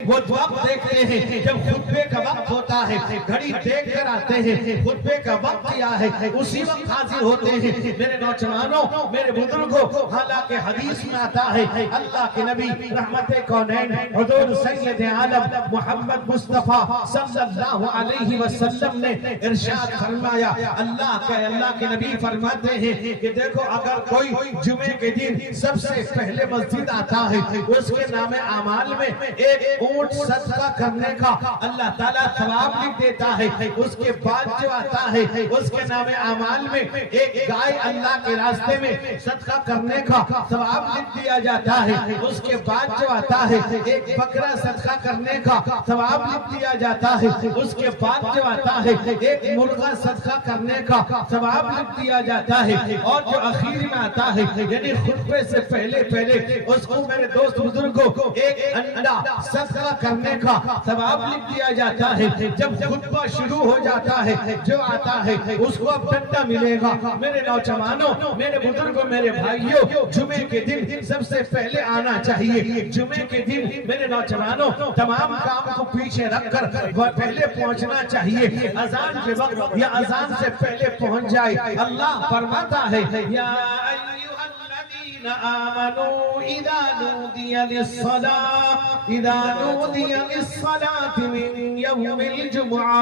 وہ وقت دیکھتے ہیں جب خطبے کا وقت ہوتا ہے، گھڑی دیکھ کر آتے ہیں خطبے کا وقت کیا ہے، اسی وقت حاضر ہوتے ہیں۔ میرے نوجوانوں، میرے بزرگوں، حالانکہ حدیث میں آتا ہے اللہ کے نبی رحمت کونین حضور سید عالم محمد مصطفیٰ صلی اللہ علیہ وسلم نے ارشاد فرمایا، اللہ کے نبی فرماتے ہیں کہ دیکھو اگر کوئی جمعے کے دن سب سے پہلے مسجد آتا ہے، اس کے نام اعمال میں ایک اونٹ صدقہ کرنے کا اللہ تعالیٰ ثواب لکھ دیتا ہے۔ اس کے بعد جو آتا ہے اس کے نام اعمال میں ایک گائے اللہ کے راستے میں صدقہ کرنے کا ثواب لکھ دیا جاتا ہے۔ اس کے بعد جو آتا ہے ایک بکرا صدقہ کرنے کا ثواب لکھ دیا جاتا ہے۔ اس کے بعد جو آتا ہے ایک مرغا صدقہ کرنے کا ثواب لکھ دیا جاتا ہے۔ اور جو اخیر میں آتا ہے یعنی خطبے سے پہلے اس کو میرے دوست بزرگوں ایک انڈا صدقہ کرنے کا ثواب لکھ دیا جاتا ہے۔ جب خطبہ شروع ہو جاتا ہے جو آتا ہے اس کو اب ڈنڈا ملے گا۔ میرے نوجوانوں، میرے بزرگوں، میرے بھائیوں، جمعے کے دن سب سے پہلے آنا چاہیے۔ جمعے کے دن میرے نوجوانوں تمام کام کو پیچھے رکھ کر پہلے پہنچنا چاہیے۔ اذان کے وقت یا اذان سے پہلے پہنچ جائے۔ اللہ فرماتا ہے یا آمنوا اذا نودي للصلاة من يوم الجمعة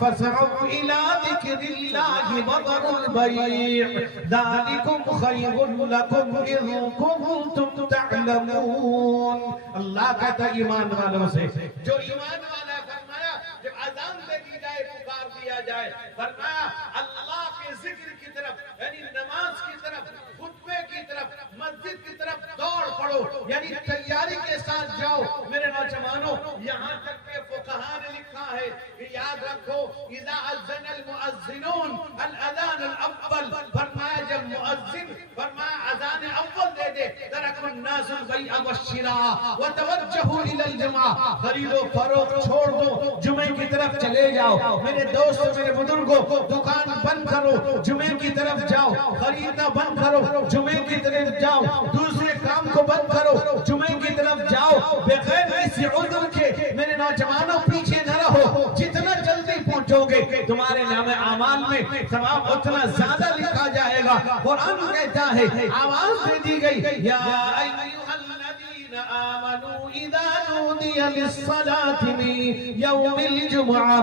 فاسعوا إلى ذكر الله وذروا البيع ذلكم خير لكم إن كنتم تعلمون۔ اللہ کہتا ہے ایمان والوں سے، جو ایمان والا فرمایا جب اذان دے دی جائے پکار دیا جائے، فرمایا اللہ کے ذکر کی طرف یعنی نماز کی طرف، خطبے کی طرف، مسجد کی طرف دوڑ پڑو، یعنی تیاری کے ساتھ جاؤ۔ میرے نوجوانوں، یہاں تک کہ فقہاء نے لکھا ہے کہ یاد رکھو اذا اذن المؤذنون الاذان الاول، فرمایا جب مؤذن فرمایا اذان اول دے دے ترک الناس البیع والشراء وتوجہوا الی الجمعہ، خرید و فروخت چھوڑ دو، جمعے کی طرف چلے جاؤ۔ میرے دوستو، میرے بزرگوں، دکان بند کرو، جمعے کی طرف جاؤ، خریدنا بند کرو، جمعے کی طرف جاؤ، دوسرے کام کو بند کرو، جمعے کی طرف جاؤ، بغیر کسی عذر کے۔ میرے نوجوانوں پیچھے نہ رہو، جتنا جلدی پہنچو گے تمہارے نام اعمال میں ثواب اتنا زیادہ لکھا جائے گا۔ قرآن کہتا ہے، آواز دے دی گئی، یا ایھا الذین آمنوا اذا نودی للصلاة من یوم الجمعة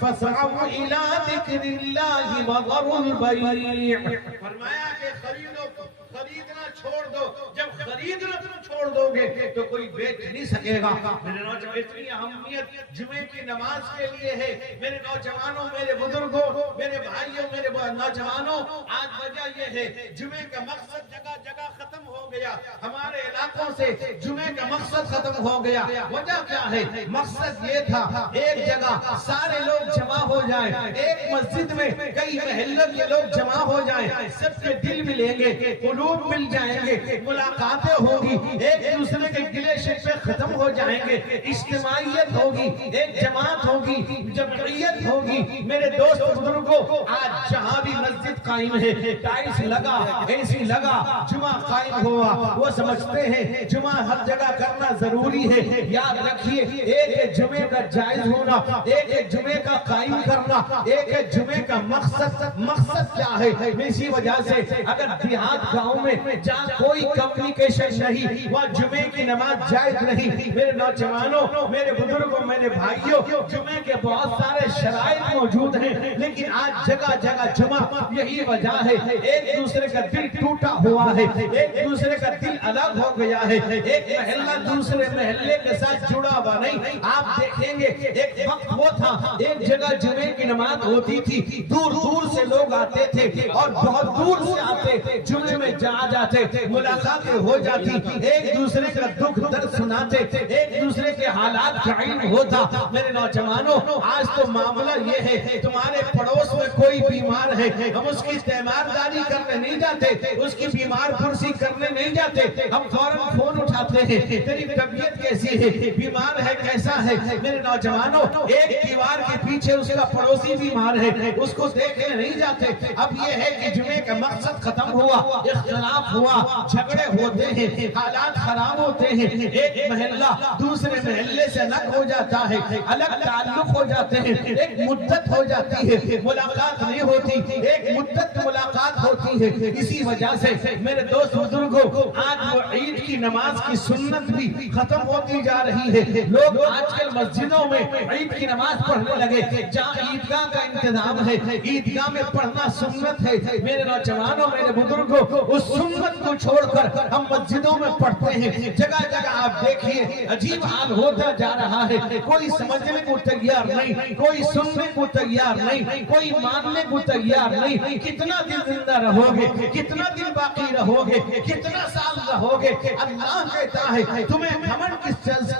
فاسعوا الی ذکر اللہ وذروا البیع۔ فرمایا کہ خریدنا چھوڑ دو، جب خریدنا تم چھوڑ دو گے تو کوئی بیچ نہیں سکے گا۔ میرے نوجوان، اتنی اہمیت جمعے کی نماز کے لیے ہے۔ میرے نوجوانوں، میرے بزرگوں، میرے بھائیوں، میرے نوجوانوں، آج وجہ یہ ہے جمعے کا مقصد جگہ جگہ ختم ہو گیا۔ ہمارے علاقوں سے جمعے کا مقصد ختم ہو گیا۔ وجہ کیا ہے؟ مقصد یہ تھا ایک جگہ سارے لوگ جمع ہو جائیں، ایک مسجد میں کئی محلوں کے لوگ جمع ہو جائیں، سب کے دل ملیں گے، قلوب مل جائیں گے، ملاقاتیں ہوگی، ایک دوسرے کے گلے شکوے ختم ہو جائیں گے، اجتماعیت ہوگی، ایک جماعت ہوگی، جمعیت ہوگی۔ میرے دوست بزرگوں، آج جہاں بھی مسجد قائم ہے، ٹائلز لگا، اے سی لگا، جمعہ قائم ہوا، وہ سمجھتے ہیں جمعہ ہر جگہ کرنا ضروری ہے۔ یاد رکھیے، ایک جمعے کا جائز ہونا، ایک جمعے کا قائم کرنا، ایک جمعے کا مقصد کیا ہے؟ اسی وجہ سے اگر دیہات گاؤں میں جہاں کوئی کمیونیکیشن نہیں، وہاں جمعے کی نماز جائز نہیں۔ میرے نوجوانوں، میرے بزرگوں، میرے بھائیوں، جمعے کے بہت سارے شرائط موجود ہیں، لیکن آج جگہ جگہ جمعہ، یہی وجہ ہے ایک دوسرے کا دل ٹوٹا ہوا ہے، ایک دوسرے کا دل الگ ہو گیا ہے، ایک محلہ دوسرے محلے کے ساتھ جڑا ہوا نہیں۔ آپ دیکھیں گے ایک وقت وہ تھا ایک جگہ جمعے کی نماز ہوتی تھی، دور دور سے لوگ آتے تھے اور بہت دور سے آتے، جمعے میں جاتے، ملاقاتیں ہو جاتی، ایک دوسرے کا دکھ درد سناتے، ایک دوسرے کے حالات کا علم ہوتا۔ میرے نوجوانوں، آج تو معاملہ یہ ہے تمہارے پڑوس میں کوئی بیمار ہے، ہم اس کی تیمارداری کرنے نہیں جاتے، اس کی بیمار پرسی کرنے نہیں جاتے، ہم فوراً فوراً فون اٹھاتے ہیں، تیری طبیعت کیسی ہے، بیمار ہے کیسا ہے؟ میرے نوجوانوں، ایک دیوار کے پیچھے اس کا پڑوسی بیمار ہے، اس کو دیکھنے نہیں جاتے۔ اب یہ ہے کہ جمعے کا مقصد ختم ہوا، اختلاف ہوا، جھگڑے ہوتے ہیں، حالات خراب ہوتے ہیں، ایک محلہ دوسرے محلے سے الگ ہو جاتا ہے، الگ تعلق ہو جاتے ہیں، ایک مدت ہو جاتی ہے، ملاقات نہیں ہوتی، ایک مدت ملاقات ہوتی ہے۔ اسی وجہ سے میرے دوست بزرگوں، آج وہ عید کی نماز کی سنت بھی ختم ہوتی جا رہی ہے۔ لوگ آج کل مسجدوں میں عید کی نماز پڑھنے لگے، جہاں عیدگاہ کا انتظام ہے، عیدگاہ میں پڑھنا سنت ہے۔ میرے نوجوانوں، میرے بزرگوں، اس سنت کو چھوڑ کر ہم مسجدوں میں پڑھتے ہیں۔ جگہ جگہ آپ دیکھیے عجیب حال ہوتا جا رہا ہے، کوئی سمجھنے کو تیار نہیں، کوئی سننے کو تیار نہیں، کوئی ماننے کو تیار نہیں۔ کتنا دن زندہ رہو گے، کتنا دن باقی رہو گے، کتنا سال رہو گے؟ اللہ کہتا ہے تمہیں گھمنڈ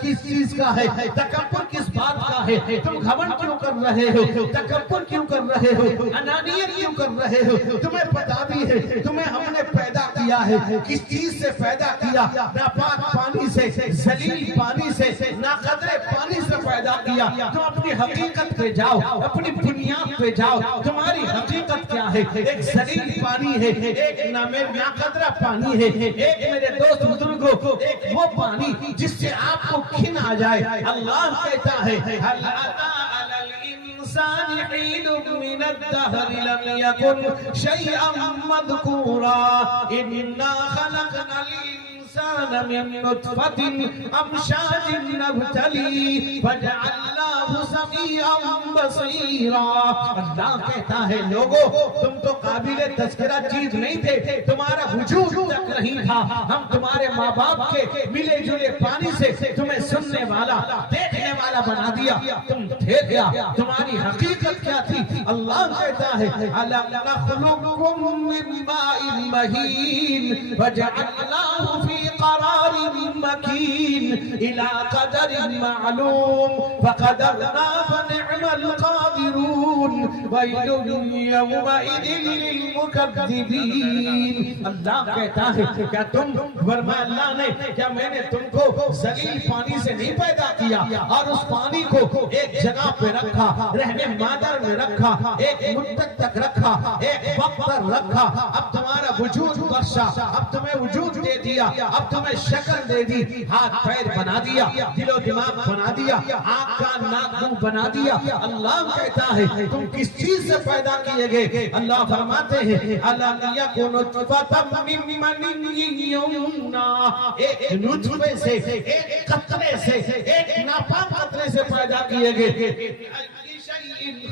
کس چیز کا ہے، تکبر کس بات کا ہے؟ تم گھمنڈ کیوں کر رہے ہو، تکبر کیوں کر رہے ہو، انانیت کیوں کر رہے ہو؟ تمہیں پتا بھی ہے تمہیں ہم نے پیدا کیا ہے، کس چیز سے پیدا کیا؟ ناپاک پانی سے، ذلیل پانی سے، ناقدر پانی سے پیدا کیا۔ تم اپنی حقیقت پہ جاؤ، اپنی بنیاد پہ جاؤ، تمہاری حقیقت کیا ہے؟ ایک ذلیل پانی ہے، ایک ناقدر پانی ہے، ایک میرے دوست بزرگوں، ایک وہ پانی جس سے آپ کو کھن آ جائے۔ اللہ کہتا ہے هل أتى على الإنسان حين من الدهر لم يكن شيئا مذكورا إنا خلقنا الإنسان من نطفة أمشاج نبتليه فجعلناه سميعا بصيرا۔ اللہ کہتا ہے لوگو، تم تو قابل تذکرہ چیز نہیں تھے، تمہارا وجود تک نہیں تھا، ہم تمہارے ماں باپ کے ملے جلے پانی سے تمہیں سننے والا، دیکھنے والا بنا دیا، تم تھے کیا؟ تمہاری حقیقت کیا تھی؟ اللہ کہتا ہے أَلَمْ نَخْلُقكُم مِّن مَّاءٍ مَّهِينٍ فَجَعَلْنَاهُ فِي قَرَارٍ مَّكِينٍ إِلَى قَدَرٍ مَّعْلُومٍ فَقَدَرْنَا فَنِعْمَ الْقَادِرُونَ وَيْلٌ يَوْمَئِذٍ لِّلْمُكَذِّبِينَ۔ اللہ کہتا ہے کیا تم فرمایا اللہ نے کیا میں نے تم کو ذلیل پانی سے نہیں پیدا کیا اور اس پانی کو ایک جگہ پہ رکھا، رحم مادر میں رکھا، ایک مدت تک رکھا، ایک وقت پر رکھا، اب تمہارا وجود بخشا، اب تمہیں وجود دے دیا، اب تمہیں شکل دے دی، ہاتھ پیر بنا دیا، دل و دماغ بنا دیا، آنکھ کان ناک منہ بنا دیا۔ اللہ کہتا ہے تم کس چیز سے پیدا کیے گئے؟ اللہ فرماتے ہیں أَلَمْ يَكُن نُطْفَةً مِّن مَّنِيٍّ يُمْنَىٰ، ایک نطفے سے، ایک قطرے سے، ایک ناپاک قطرے سے پیدا کیے گئے۔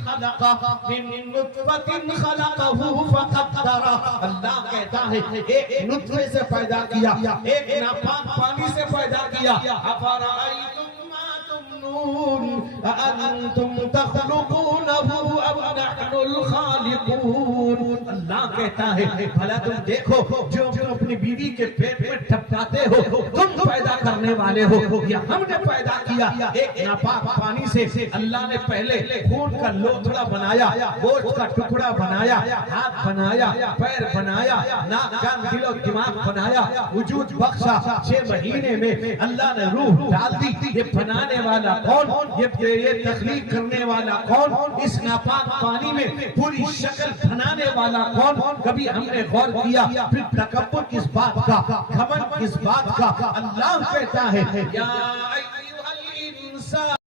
خلق من نطفة خلقه فقدر، اللہ کہتا ہے ایک نطفے سے پیدا کیا، ایک ناپاک پانی سے پیدا کیا۔ أَفَرَأَيْتُم مَّا تُمْنُونَ أَأَنتُمْ تَخْلُقُونَهُ أَمْ نَحْنُ الْخَالِقُونَ۔ اللہ کہتا ہے بھلا تم دیکھو جو تم اپنی بیوی کے پیٹ میں ٹھپکاتے ہو تم پیدا کرنے والے ہو یا ہم نے پیدا کیا؟ ایک ناپاک پانی سے اللہ نے پہلے خون کا لوتھڑا بنایا، گوشت کا ٹکڑا بنایا، ہاتھ بنایا، پیر بنایا، ناک کان دل و دماغ بنایا، وجود بخشا۔ 6 مہینے میں اللہ نے روح ڈال دی۔ یہ بنانے والا کون؟ یہ تخلیق کرنے والا کون؟ اس ناپاک پانی میں پوری شکل بنانے والا کون؟ کبھی ہم نے غور کیا؟ پھر تکبر کس بات کا، گھمنڈ کس بات کا؟ اللہ کہتا ہے یا ایھا الانسان